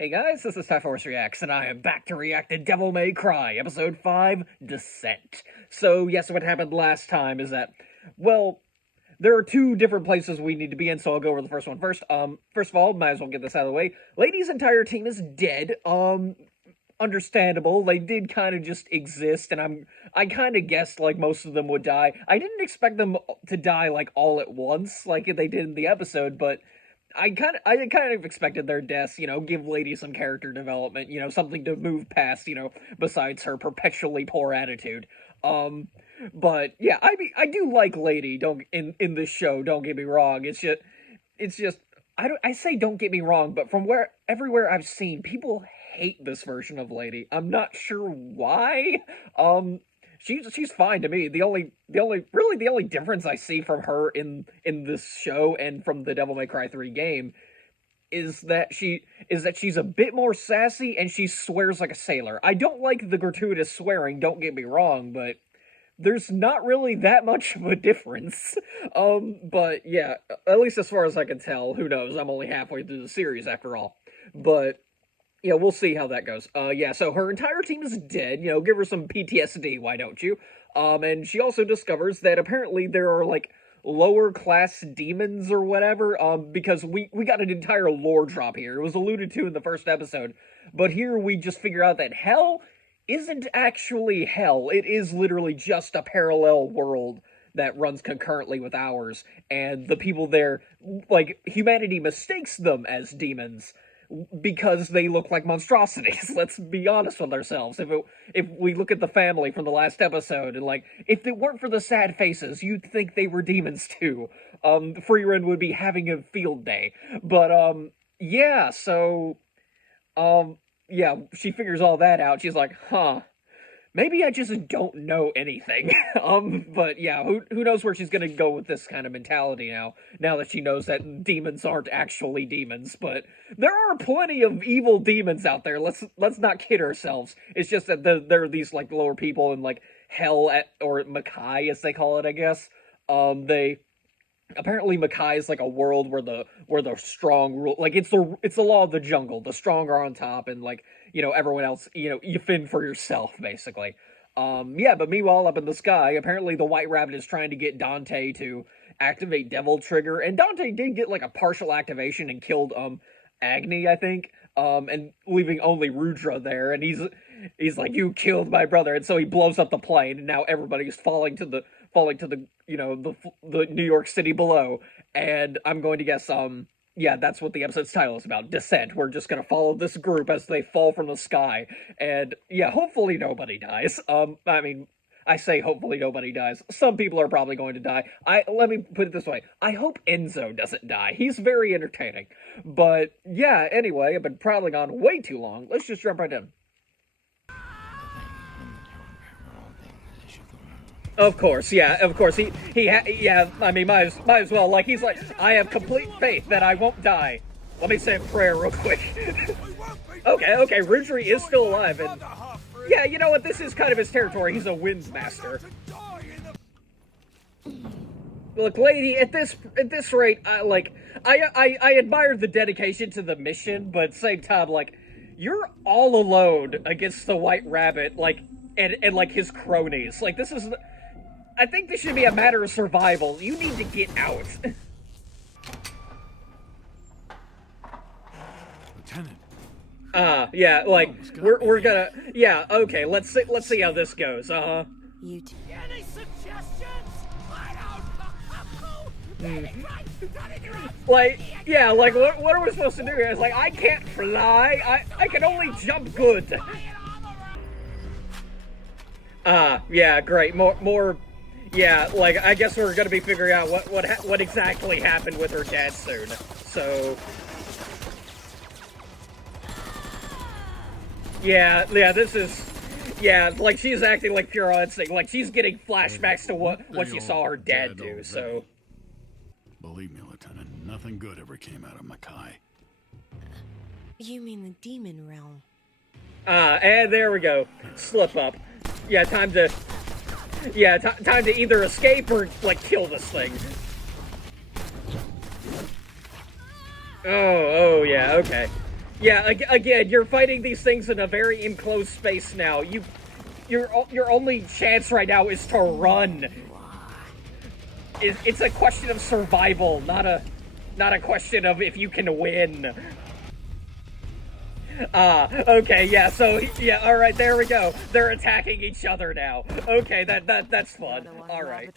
Hey guys, this is Typhorce Reacts, and I am back to react to Devil May Cry, Episode 5, Descent. So, yes, what happened last time is that, well, there are two different places we need to be in, so I'll go over the first one first. First of all, might as well get this out of the way. Lady's entire team is dead. Understandable. They did kind of just exist, and I kind of guessed, like, most of them would die. I didn't expect them to die, like, all at once, like they did in the episode, but I kind of expected their deaths, give Lady some character development, something to move past, besides her perpetually poor attitude. But yeah, I do like Lady. Don't in this show. Don't get me wrong. It's just I say don't get me wrong, but from everywhere I've seen, people hate this version of Lady. I'm not sure why. She's fine to me. The only difference I see from her in this show and from the Devil May Cry 3 game is that she's a bit more sassy and she swears like a sailor. I don't like the gratuitous swearing, don't get me wrong, but there's not really that much of a difference. But yeah, at least as far as I can tell, who knows? I'm only halfway through the series after all. But yeah, we'll see how that goes. Yeah, so her entire team is dead, give her some PTSD, why don't you? And she also discovers that apparently there are, like, lower class demons or whatever, because we got an entire lore drop here. It was alluded to in the first episode, but here we just figure out that hell isn't actually hell. It is literally just a parallel world that runs concurrently with ours, and the people there, like, humanity mistakes them as demons, because they look like monstrosities. Let's be honest with ourselves. If we look at the family from the last episode, and, like, if it weren't for the sad faces, you'd think they were demons too. Frieren would be having a field day. But, yeah, so, yeah, she figures all that out. She's like, huh, maybe I just don't know anything. But yeah, who knows where she's gonna go with this kind of mentality now that she knows that demons aren't actually demons. But there are plenty of evil demons out there. Let's not kid ourselves. It's just that there are these, like, lower people in, like, hell or Makai, as they call it, I guess. Apparently Makai is, like, a world where the strong rule, like, it's the law of the jungle. The strong are on top, and, like, everyone else, you fend for yourself, basically. Yeah, but meanwhile, up in the sky, apparently the White Rabbit is trying to get Dante to activate Devil Trigger, and Dante did get, like, a partial activation and killed, Agni, I think, and leaving only Rudra there, and he's like, you killed my brother, and so he blows up the plane, and now everybody's falling to the, the New York City below, and I'm going to guess, yeah, that's what the episode's title is about, Descent. We're just gonna follow this group as they fall from the sky, and yeah, hopefully nobody dies. I mean, I say hopefully nobody dies. Some people are probably going to die. Let me put it this way. I hope Enzo doesn't die. He's very entertaining. But yeah, anyway, I've been prattling on way too long. Let's just jump right in. Of course, yeah, of course, yeah, I mean, might as well, like, he's like, I have complete faith that I won't die. Let me say a prayer real quick. okay, Ridgely is still alive, and, yeah, you know what, this is kind of his territory, he's a wind master. Look, lady, at this rate, I admire the dedication to the mission, but at the same time, like, you're all alone against the White Rabbit, like, and like, his cronies. Like, this is... I think this should be a matter of survival. You need to get out. Lieutenant. Yeah, like, we're gonna... Yeah, okay, let's see how this goes, You two. Any suggestions? I don't know. Like, yeah, like, what are we supposed to do here? It's like, I can't fly. I can only jump good. Yeah, great. More... Yeah, like, I guess we're gonna be figuring out what exactly happened with her dad soon. So... Yeah, this is... Yeah, like, she's acting like pure instinct. Like, she's getting flashbacks to what she saw her dad do, so... Believe me, Lieutenant, nothing good ever came out of Makai. You mean the demon realm? And there we go. Slip up. Yeah, time to... Yeah, time to either escape or, like, kill this thing. Oh, yeah, okay. Yeah, again, you're fighting these things in a very enclosed space now. Your only chance right now is to run. It's a question of survival, not a question of if you can win. Okay, yeah, so, yeah, alright, there we go. They're attacking each other now. Okay, that's fun. Alright.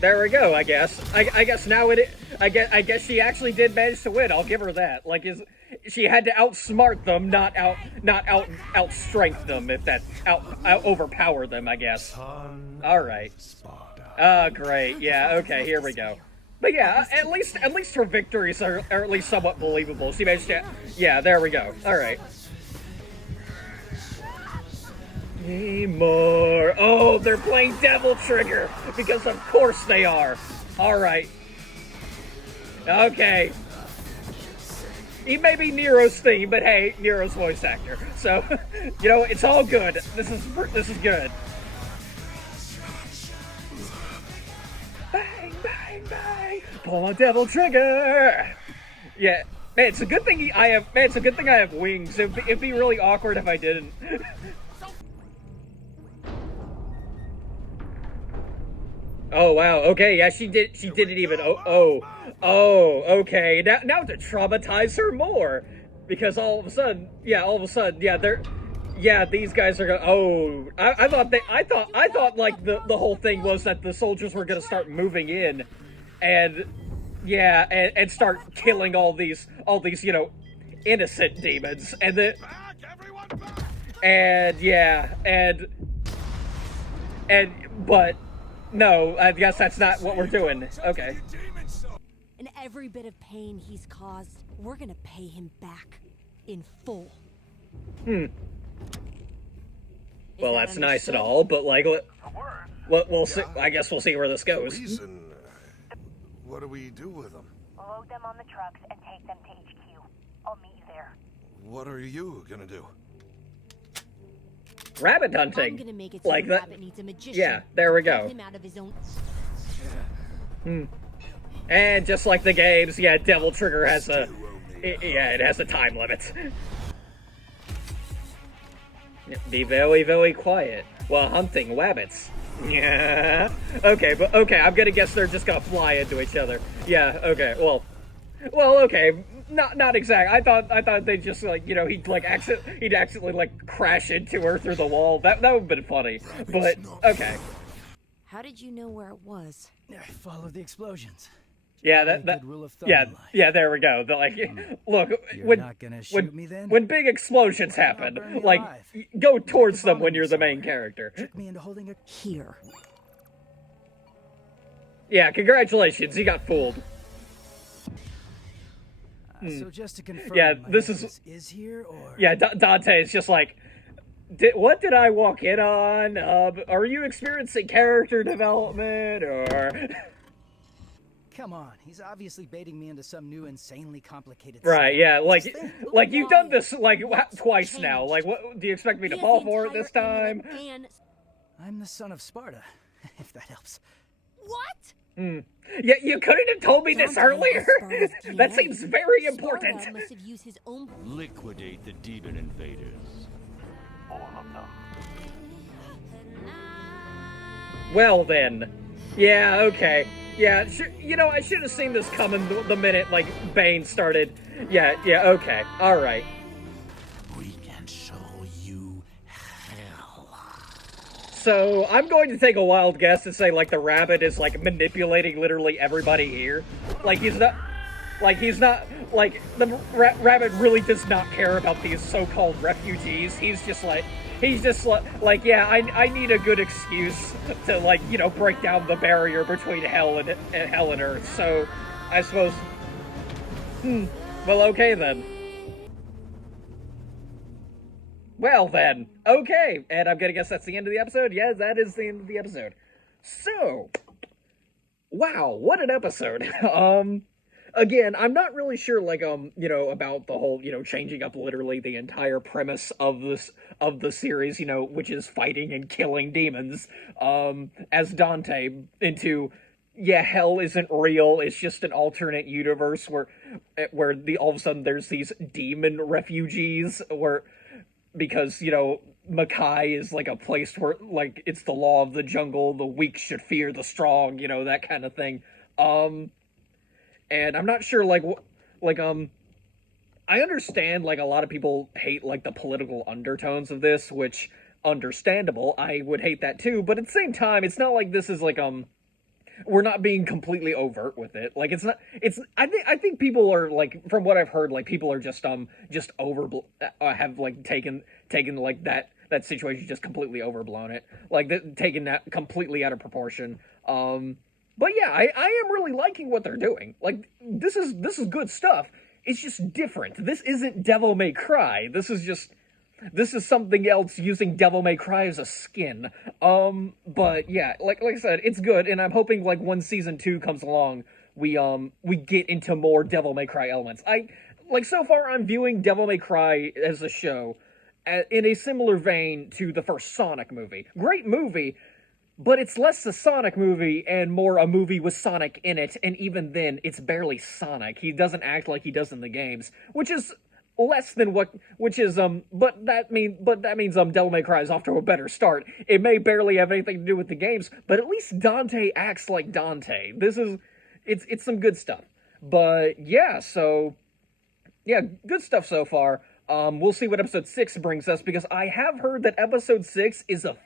There we go, I guess. I guess now I guess she actually did manage to win, I'll give her that. Like, she had to outsmart them, not outstrength them, if that, overpower them, I guess. Alright. Great, yeah, okay, here we go. But yeah, at least her victories are at least somewhat believable. She managed to, yeah, there we go. All right. More. Oh, they're playing Devil Trigger because of course they are. All right. Okay. He may be Nero's theme, but hey, Nero's voice actor. So, you know, it's all good. This is good. Bang, bang, bang! Pull on Devil Trigger! Yeah, man, it's a good thing I have wings. It'd be really awkward if I didn't. Oh wow, okay, yeah, she didn't even, okay, now to traumatize her more! Because all of a sudden, yeah, these guys are gonna. Oh, I thought like the whole thing was that the soldiers were gonna start moving in, and yeah, and start killing all these you know innocent demons, and then but no, I guess that's not what we're doing. Okay. And every bit of pain he's caused, we're gonna pay him back in full. Well, that's nice and all, but like, we'll see. I guess we'll see where this goes. What do we do with them? Load them on the trucks and take them to HQ. I'll meet you there. What are you gonna do? Rabbit hunting. I'm gonna make it so like the that. rabbit needs a magician. Yeah, there we go. Get him out of his own... And just like the games, yeah, Devil Trigger has it has a time limit. Be very, very quiet while hunting rabbits. Yeah. Okay, but okay, I'm gonna guess they're just gonna fly into each other. Yeah. Okay. Well, okay. Not exact. I thought they'd just like, you know, he'd accidentally like crash into her through the wall. That would have been funny. But okay. How did you know where it was? Follow the explosions. Yeah, Good rule of thumb yeah, in life. yeah, there we go. They're like, look, You're not gonna shoot me then? when big explosions happen, burn me like, alive. go towards them when Bother you're me the main somewhere. character. Trick me into holding a... Here. Yeah, congratulations, you got fooled. So just to confirm, Yeah, my this necklace is here, or... Yeah, Dante is just like, what did I walk in on? Are you experiencing character development, or... Come on, he's obviously baiting me into some new insanely complicated... Right, yeah, like thing. you've done this, like, twice now. Like, what, do you expect me to fall for it this time? And... I'm the son of Sparta, if that helps. What? Yeah, you couldn't have told me this Dante has earlier? Sparta's That DNA. seems very important. Sparta must have used his own... Liquidate the demon invaders. All of them. Well then. Yeah, okay. Yeah, you know, I should have seen this coming the minute, like, Bane started. Yeah, okay. Alright. We can show you hell. So, I'm going to take a wild guess and say, like, the rabbit is, like, manipulating literally everybody here. Like, he's not, the rabbit really does not care about these so-called refugees. He's just like, yeah, I need a good excuse to, like, you know, break down the barrier between hell and Earth. So, I suppose, well, okay then. Well then, okay, and I'm gonna guess that's the end of the episode? Yeah, that is the end of the episode. So, wow, what an episode. Again, I'm not really sure, like, you know, about the whole, you know, changing up literally the entire premise of the series, you know, which is fighting and killing demons, as Dante, into yeah, hell isn't real. It's just an alternate universe where the all of a sudden there's these demon refugees where because, you know, Makai is like a place where like it's the law of the jungle, the weak should fear the strong, you know, that kind of thing. And I'm not sure I understand like a lot of people hate like the political undertones of this, which understandable. I would hate that too, but at the same time, it's not like this is like we're not being completely overt with it. Like it's not. It's. I think people are like, from what I've heard, like people are just over have like taken like that situation, just completely overblown it, like taking that completely out of proportion. But yeah, I am really liking what they're doing. Like this is good stuff. It's just different. This isn't Devil May Cry. This is something else using Devil May Cry as a skin. But yeah, like I said, it's good, and I'm hoping like when season 2 comes along, we get into more Devil May Cry elements. So far I'm viewing Devil May Cry as a show in a similar vein to the first Sonic movie. Great movie, but it's less a Sonic movie and more a movie with Sonic in it, and even then, it's barely Sonic. He doesn't act like he does in the games, which is less than but that means Devil May Cry is off to a better start. It may barely have anything to do with the games, but at least Dante acts like Dante. It's some good stuff. But yeah, so yeah, good stuff so far. We'll see what episode 6 brings us, because I have heard that episode 6 is a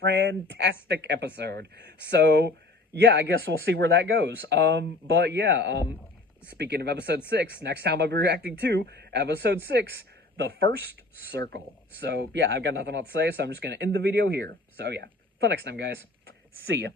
fantastic episode. So yeah, I guess we'll see where that goes. But yeah, speaking of episode 6, next time I'll be reacting to episode 6, The First Circle. So yeah, I've got nothing else to say, so I'm just gonna end the video here. So yeah, till next time, guys. See ya.